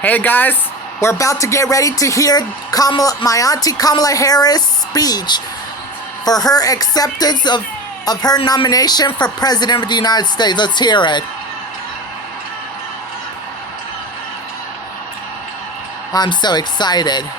Hey guys, we're about to get ready to hear my auntie Kamala Harris' speech for her acceptance of her nomination for President of the United States. Let's hear it. I'm so excited.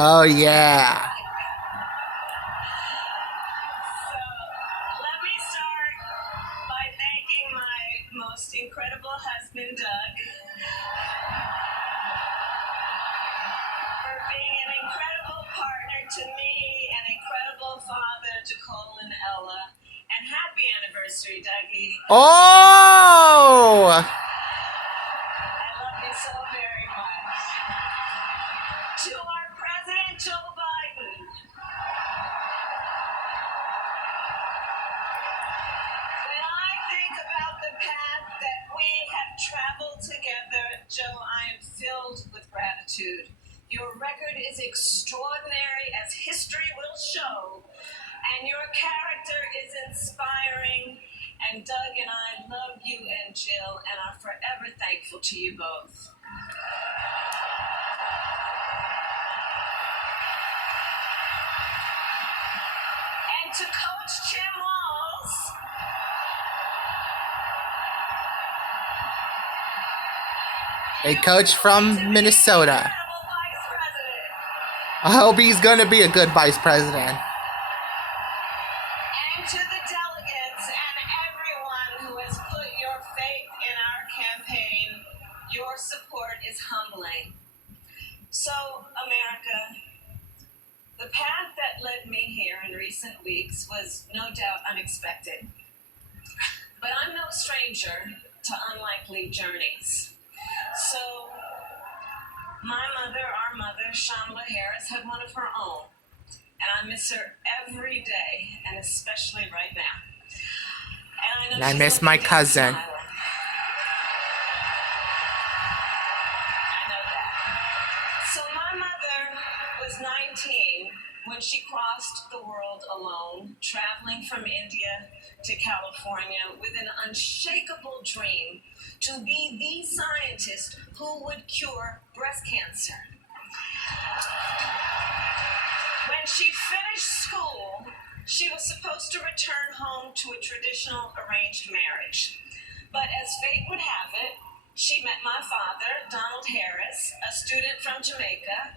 Oh yeah. Let me start by thanking my most incredible husband, Doug, for being an incredible partner to me, an incredible father to Cole and Ella, and happy anniversary, Dougie. Oh! I love you so very much. To our President Joe Biden, when I think about the path that we have traveled together, Joe, I am filled with gratitude. Your record is extraordinary, as history will show, and your character is inspiring. And Doug and I love you and Jill and are forever thankful to you both. And to Coach Jim Walls, A coach from Minnesota. I hope he's gonna be a good vice president. and to the delegates and everyone who has put your faith in our campaign, your support is humbling. So, America, the path that led me here in recent weeks was no doubt unexpected. But I'm no stranger to unlikely journeys. So, our mother, Kamala Harris, had one of her own. And I miss her every day, and especially right now. And I miss my cousin. I know that. So my mother was 19 when she crossed the world alone, traveling from India to California with an unshakable dream to be the scientist who would cure breast cancer. When she finished school, she was supposed to return home to a traditional arranged marriage. But as fate would have it, she met my father, Donald Harris, a student from Jamaica.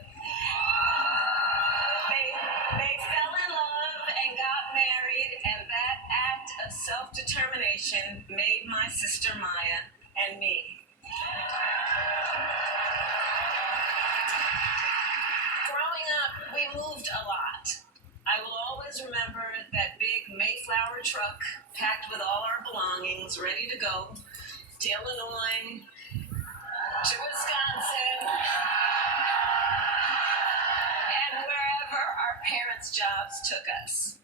They fell in love and got married, and that act of self-determination made my sister Maya and me. up, we moved a lot. I will always remember that big Mayflower truck packed with all our belongings, ready to go to Illinois, to Wisconsin, and wherever our parents' jobs took us.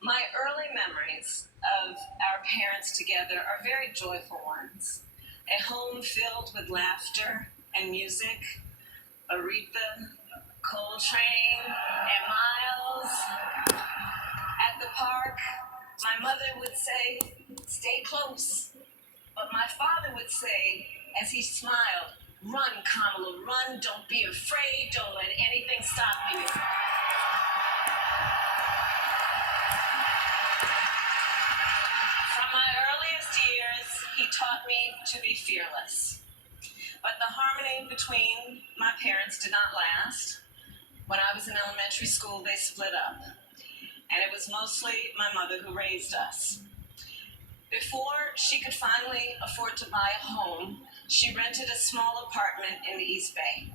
My early memories of our parents together are very joyful ones. A home filled with laughter and music, Aretha, Coltrane, and Miles. At the park, my mother would say, "Stay close." But my father would say, as he smiled, "Run, Kamala, run. Don't be afraid. Don't let anything stop you." From my earliest years, he taught me to be fearless. But the harmony between my parents did not last. When I was in elementary school, they split up. And it was mostly my mother who raised us. Before she could finally afford to buy a home, she rented a small apartment in the East Bay.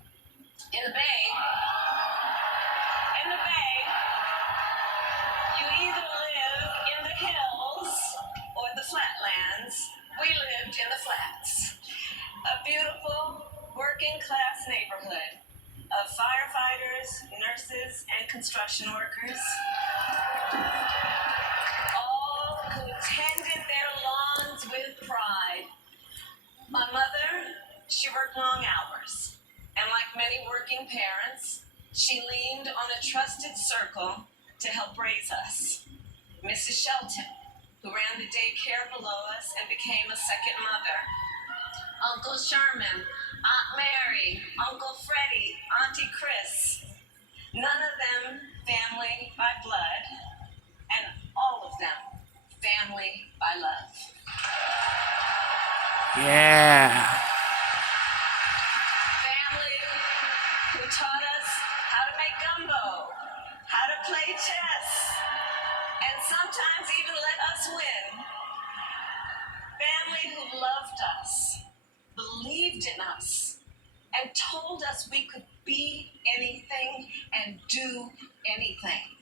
In the Bay, you either live in the hills or the flatlands. We lived in the flats. A beautiful working class neighborhood of firefighters, nurses, and construction workers, all who tended their lawns with pride. My mother, she worked long hours, and like many working parents, she leaned on a trusted circle to help raise us. Mrs. Shelton, who ran the daycare below us and became a second mother. Uncle Sherman, Aunt Mary, Uncle Freddie, Auntie Chris. None of them family by blood, and all of them family by love. Yeah. Family who taught us how to make gumbo, how to play chess, and sometimes even let us win. Family who loved us, believed in us, and told us we could be anything and do anything.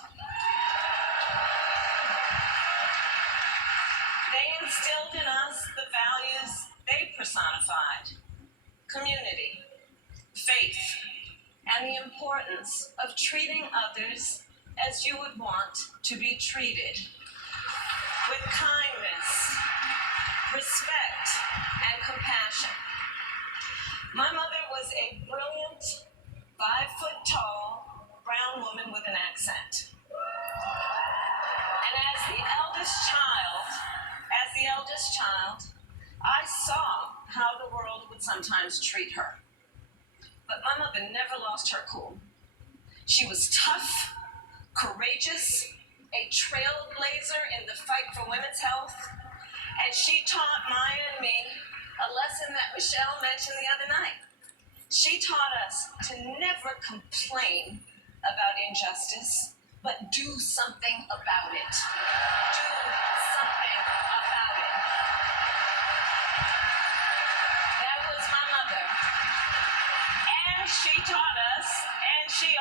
They instilled in us the values they personified: community, faith, and the importance of treating others as you would want to be treated, with kindness, respect, and compassion. My mother was a brilliant, 5-foot-tall, brown woman with an accent. And as the eldest child, I saw how the world would sometimes treat her. But my mother never lost her cool. She was tough, courageous, a trailblazer in the fight for women's health, and she taught Maya and me a lesson that Michelle mentioned the other night. She taught us to never complain about injustice, but do something about it. Do something about it. That was my mother. And she taught us, and she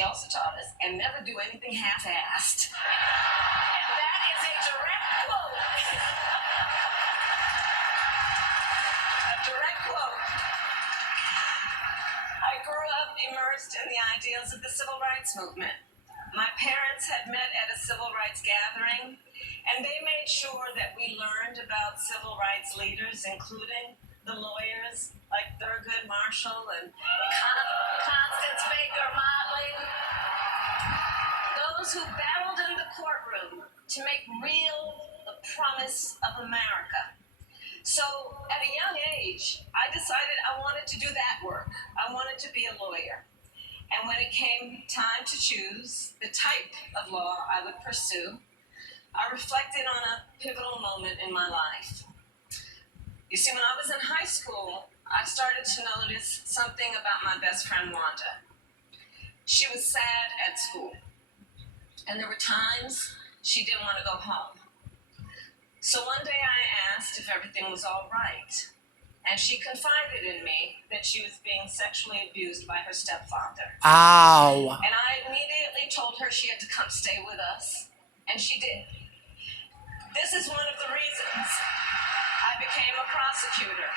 also taught us, and never do anything half-assed. And that is a direct quote. A direct quote. I grew up immersed in the ideals of the civil rights movement. My parents had met at a civil rights gathering, and they made sure that we learned about civil rights leaders, including the lawyers like Thurgood Marshall and Constance Baker Motley, those who battled in the courtroom to make real the promise of America. So at a young age, I decided I wanted to do that work. I wanted to be a lawyer. And when it came time to choose the type of law I would pursue, I reflected on a pivotal moment in my life. You see, when I was in high school, I started to notice something about my best friend, Wanda. She was sad at school, and there were times she didn't want to go home. So one day I asked if everything was all right. And she confided in me that she was being sexually abused by her stepfather. Ow. And I immediately told her she had to come stay with us. And she did. This is one of the reasons I became a prosecutor.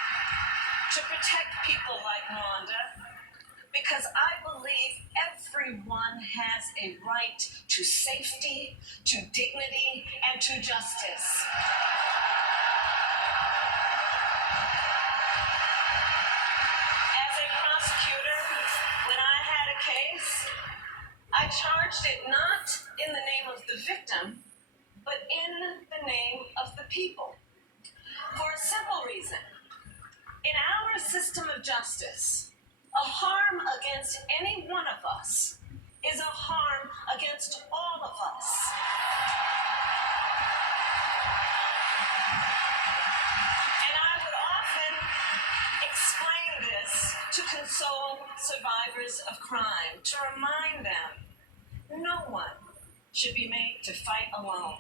To protect people like Wanda. Because I believe everyone has a right to safety, to dignity, and to justice. As a prosecutor, when I had a case, I charged it not in the name of the victim, but in the name of the people. For a simple reason. In our system of justice, a harm against any one of us is a harm against all of us. And I would often explain this to console survivors of crime, to remind them no one should be made to fight alone.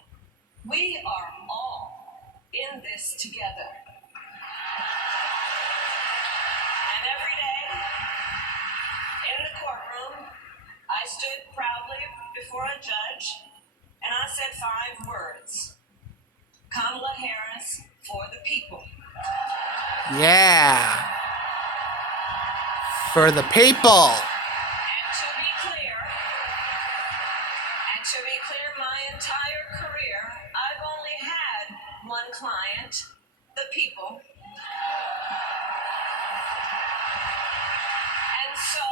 We are all in this together. And every day, in the courtroom, I stood proudly before a judge, and I said 5 words. Kamala Harris for the people. Yeah. For the people. And to be clear, my entire career, I've only had one client, the people. And so,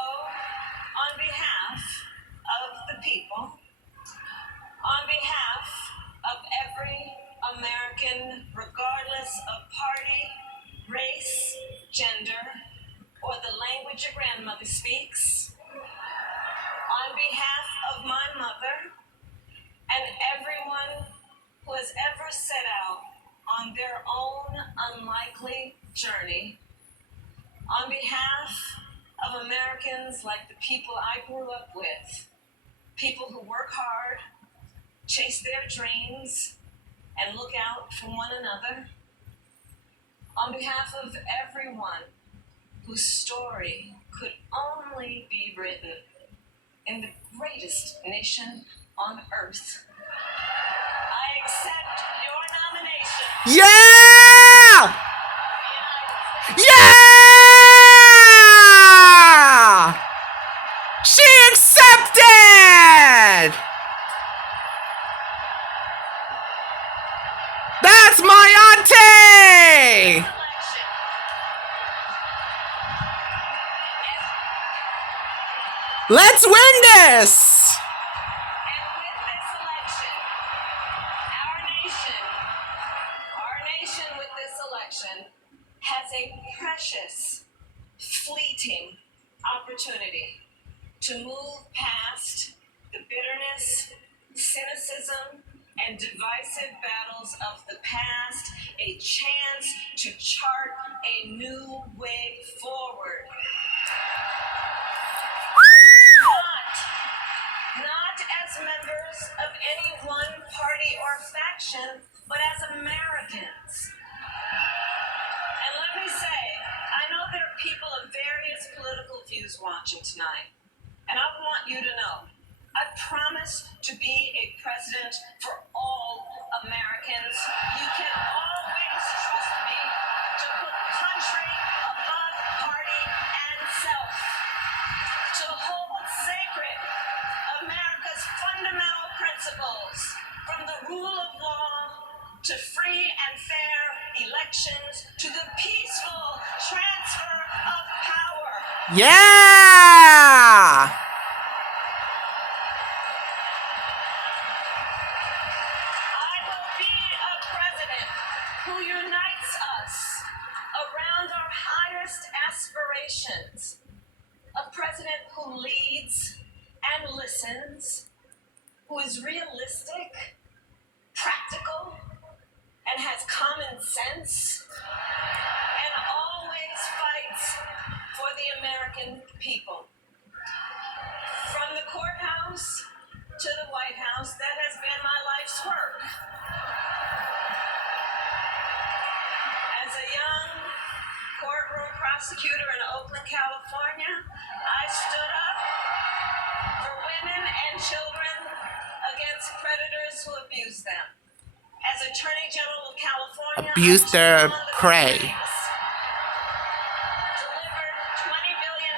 on behalf of the people, on behalf of every American, regardless of party, race, gender, or the language your grandmother speaks, on behalf of my mother and everyone who has ever set out on their own unlikely journey, on behalf of Americans like the people I grew up with, people who work hard, chase their dreams, and look out for one another, on behalf of everyone whose story could only be written in the greatest nation on earth, I accept your nomination. Yeah! Yeah! She accepted! That's my auntie! Let's win this! And with this election, our nation with this election has a precious, fleeting opportunity to move past the bitterness, cynicism, and divisive battles of the past, a chance to chart a new way forward. Not as members of any one party or faction, but as Americans. And let me say, I know there are people of various political views watching tonight. And I want you to know, I promise to be a president for all Americans. You can always trust me to put country above party and self, to hold sacred America's fundamental principles, from the rule of law to free and fair elections to the peaceful transfer of power. Yeah! I will be a president who unites us around our highest aspirations. A president who leads and listens, who is realistic, practical, and has common sense, and always fights for the American people. From the courthouse to the White House, that has been my life's work. As a young prosecutor in Oakland, California, I stood up for women and children against predators who abuse them. As Attorney General of California, Abuse their prey. Delivered $20 billion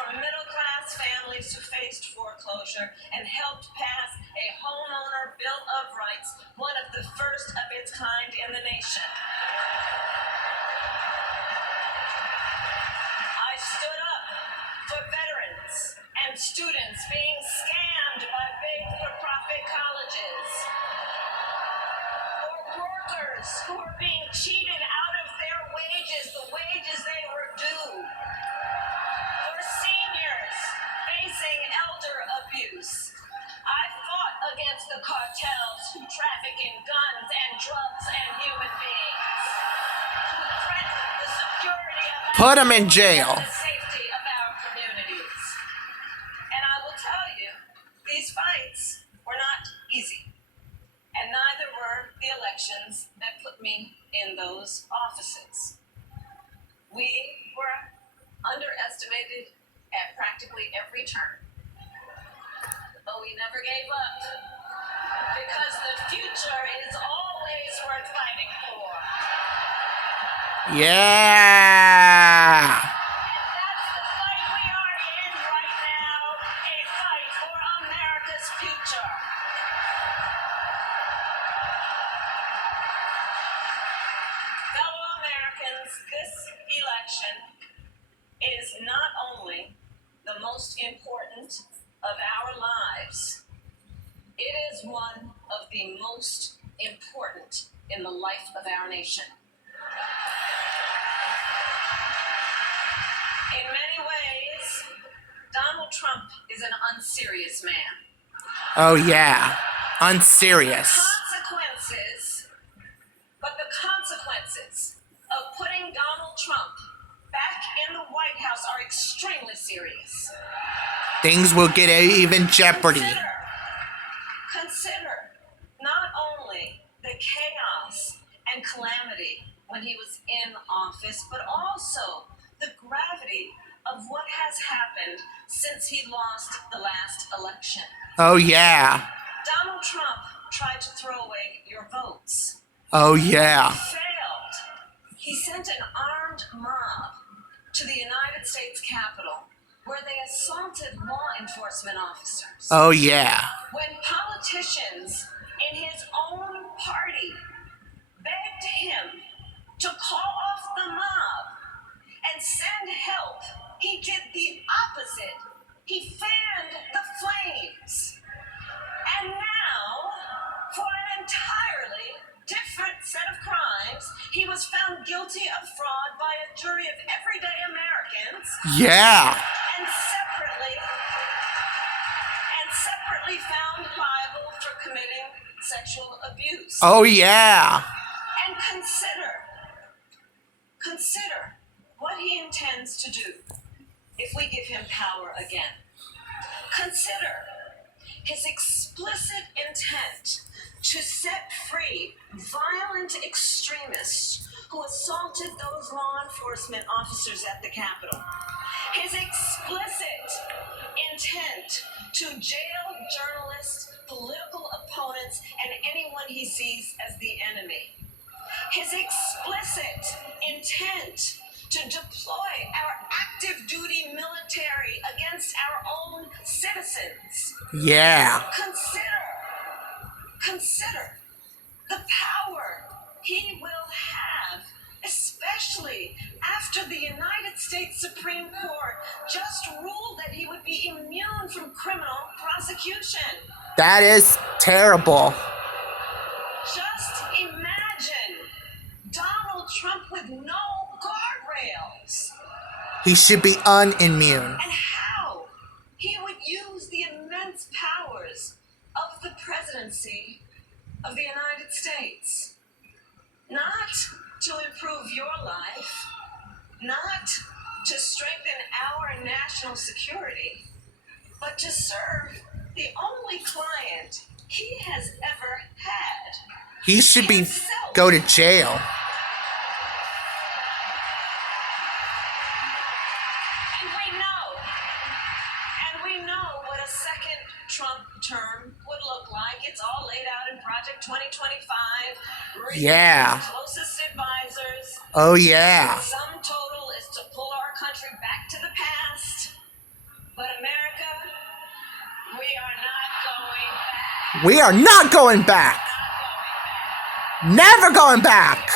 for middle-class families who faced foreclosure and helped pass a homeowner bill of rights, one of the first of its kind in the nation. I stood up for veterans and students being scammed by big for-profit colleges, for workers who are being cheated out of their wages, the wages they were due, for seniors facing elder abuse. I fought against the cartels who traffic in guns and drugs and human beings, who threaten the security of our Put 'em in jail. and the safety of our communities. And I will tell you, these fights were not easy. And neither were the elections that put me in those offices. We were underestimated at practically every turn. But we never gave up, because the future is always worth fighting for. Yeah. And that's the fight we are in right now, a fight for America's future. Fellow Americans, this election is not only the most important of our lives, it is one of the most important in the life of our nation. In many ways, Donald Trump is an unserious man. Oh yeah. Unserious. The consequences of putting Donald Trump back in the White House are extremely serious. Things will get even jeopardy. Consider not only the chaos and calamity when he was in office, but also the gravity of what has happened since he lost the last election. Oh yeah. Donald Trump tried to throw away your votes. Oh yeah. He failed. He sent an armed mob to the United States Capitol, where they assaulted law enforcement officers. Oh yeah. When politicians in his own party begged him to call off the mob and send help, he did the opposite. He fanned the flames. And now, for an entirely different set of crimes, he was found guilty of fraud by a jury of everyday Americans. Yeah. And separately found liable for committing sexual abuse. Oh yeah. And consider what he intends to do if we give him power again. Consider his explicit intent to set free violent extremists who assaulted those law enforcement officers at the Capitol. His explicit intent to jail journalists, political opponents, and anyone he sees as the enemy. His explicit intent to deploy our active duty military against our own citizens. Yeah. Consider the power he will have, especially after the United States Supreme Court just ruled that he would be immune from criminal prosecution. That is terrible. Just imagine Donald Trump with no guardrails. He should be unimmune. And how he would use the immense powers of the presidency of the United States. Not to improve your life, not to strengthen our national security, but to serve the only client he has ever had. He should be Himself. go to jail. we know what a second Trump term would look like. It's all laid out in Project 2025. Yeah. Closest advisors. Oh, yeah. The sum total is to pull our country back to the past. But America, we are not going back. We are not going back. Never going back.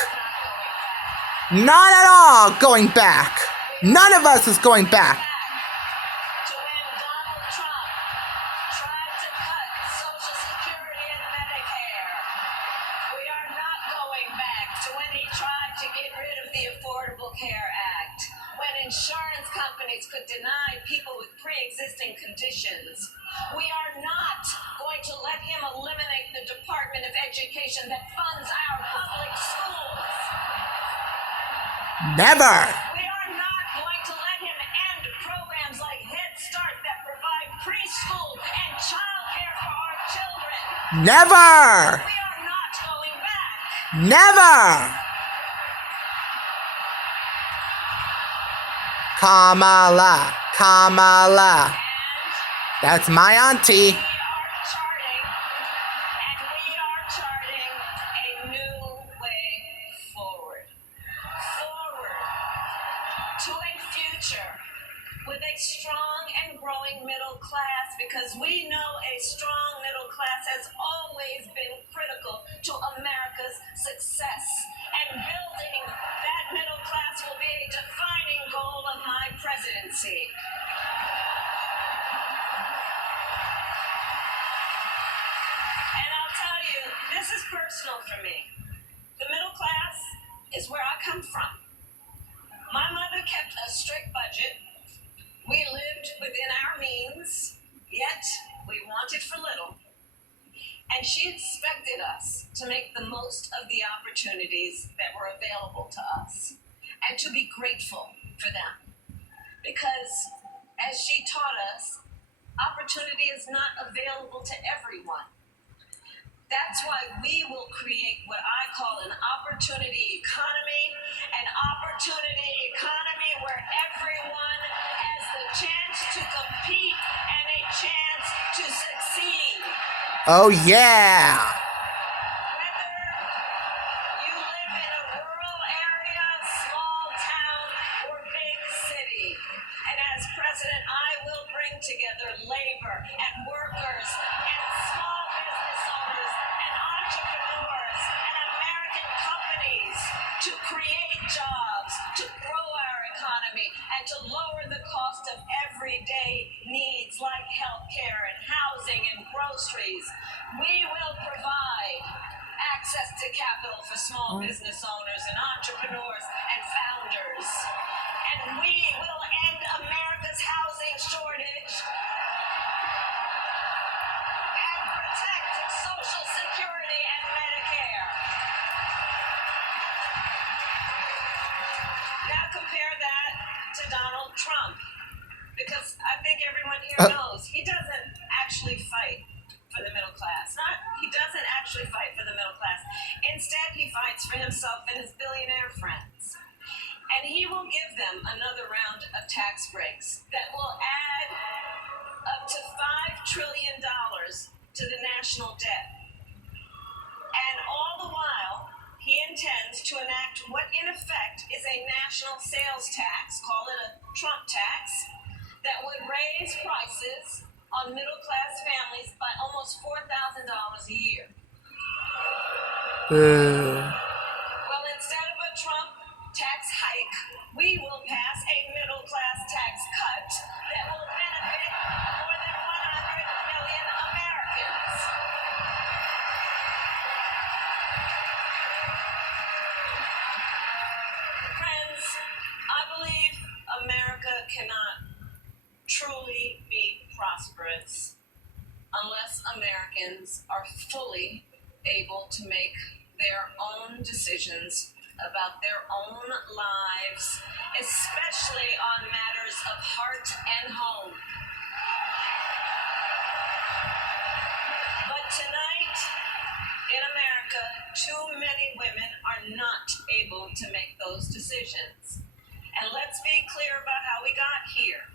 Not at all going back. None of us is going back. To when Donald Trump tried to cut Social Security and Medicare. We are not going back to when he tried to get rid of the Affordable Care Act. When insurance companies could deny people with pre-existing conditions. We are not going to let him eliminate the Department of Education that funds our public schools. Never. We are not going to let him end programs like Head Start that provide preschool and child care for our children. Never. We are not going back. Never. Kamala. Kamala. That's my auntie. We are charting a new way forward. Forward to a future with a strong and growing middle class, because we know a strong middle class has always been critical to America's success. And building that middle class will be a defining goal of my presidency. And I'll tell you, this is personal for me. The middle class is where I come from. My mother kept a strict budget. We lived within our means, yet we wanted for little. And she expected us to make the most of the opportunities that were available to us and to be grateful for them. Because, as she taught us, opportunity is not available to everyone. That's why we will create what I call an opportunity economy, where everyone has the chance to compete and a chance to succeed. Oh, yeah. Whether you live in a rural area, small town, or big city. And as president, I will bring together labor and workers and small business owners and entrepreneurs and American companies to create jobs, to grow our economy, and to lower the cost of everyday needs like healthcare and housing and groceries. We will provide access to capital for small business owners and entrepreneurs and founders. And we will end America's housing shortage and protect Social Security and Medicare. Now compare that to Donald Trump, because I think everyone here knows he doesn't actually fight for the middle class. He doesn't actually fight for the middle class. Instead, he fights for himself and his billionaire friends. And he will give them another round of tax breaks that will add up to $5 trillion to the national debt. And all the while, he intends to enact what in effect is a national sales tax, call it a Trump tax, that would raise prices on middle-class families by almost $4,000 a year. Well, instead of a Trump tax hike, we will pass a middle-class tax cut that will benefit more than 100 million Americans. Friends, I believe America cannot truly be prosperous unless Americans are fully able to make their own decisions about their own lives, especially on matters of heart and home. But tonight, in America, too many women are not able to make those decisions. And let's be clear about how we got here.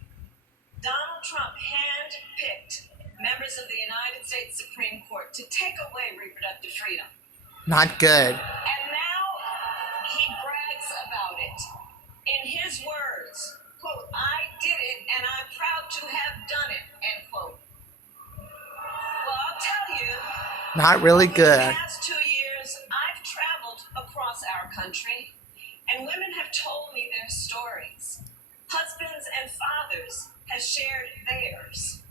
to take away reproductive freedom. Not good. And now he brags about it. In his words, quote, "I did it and I'm proud to have done it," end quote. Well, I'll tell you, Not really over good. the past 2 years, I've traveled across our country, and women have told me their stories. Husbands and fathers have shared theirs.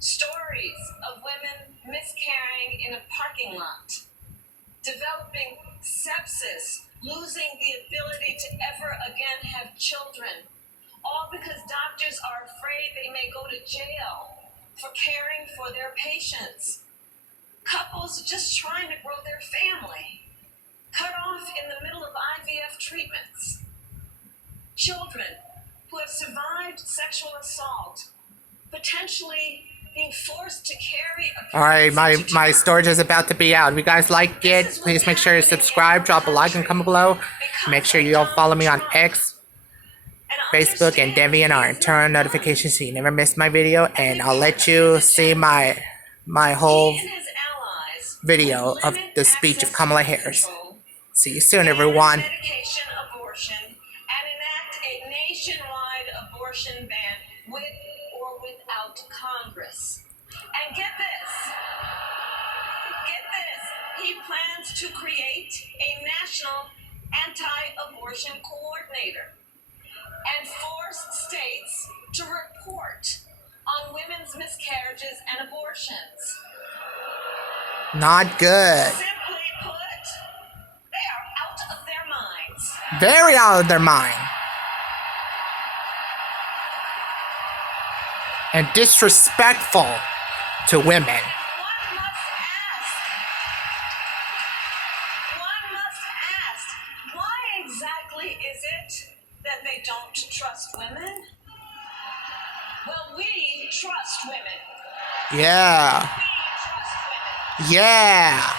Stories of women miscarrying in a parking lot, developing sepsis, losing the ability to ever again have children, all because doctors are afraid they may go to jail for caring for their patients. Couples just trying to grow their family, cut off in the middle of IVF treatments. Children who have survived sexual assault, potentially being forced to carry a Alright, pregnancy to my term. storage is about to be out. If you guys like it, please make sure you subscribe, drop a like, and comment below. Make sure you all follow me on X, Facebook, and DeviantArt. Turn on notifications so you never miss my video, and I'll let you see my whole He and his allies video would of limit the speech of access to Kamala birth Harris. control, See you soon, ban everyone. medication abortion, and enact a nationwide abortion ban with or without Congress. And get this, he plans to create a national anti-abortion coordinator and force states to report on women's miscarriages and abortions. Not good. Simply put, they are out of their minds. Very out of their mind. And disrespectful to women. One must ask, why exactly is it that they don't trust women? Well, we trust women. Yeah. We trust women. Yeah.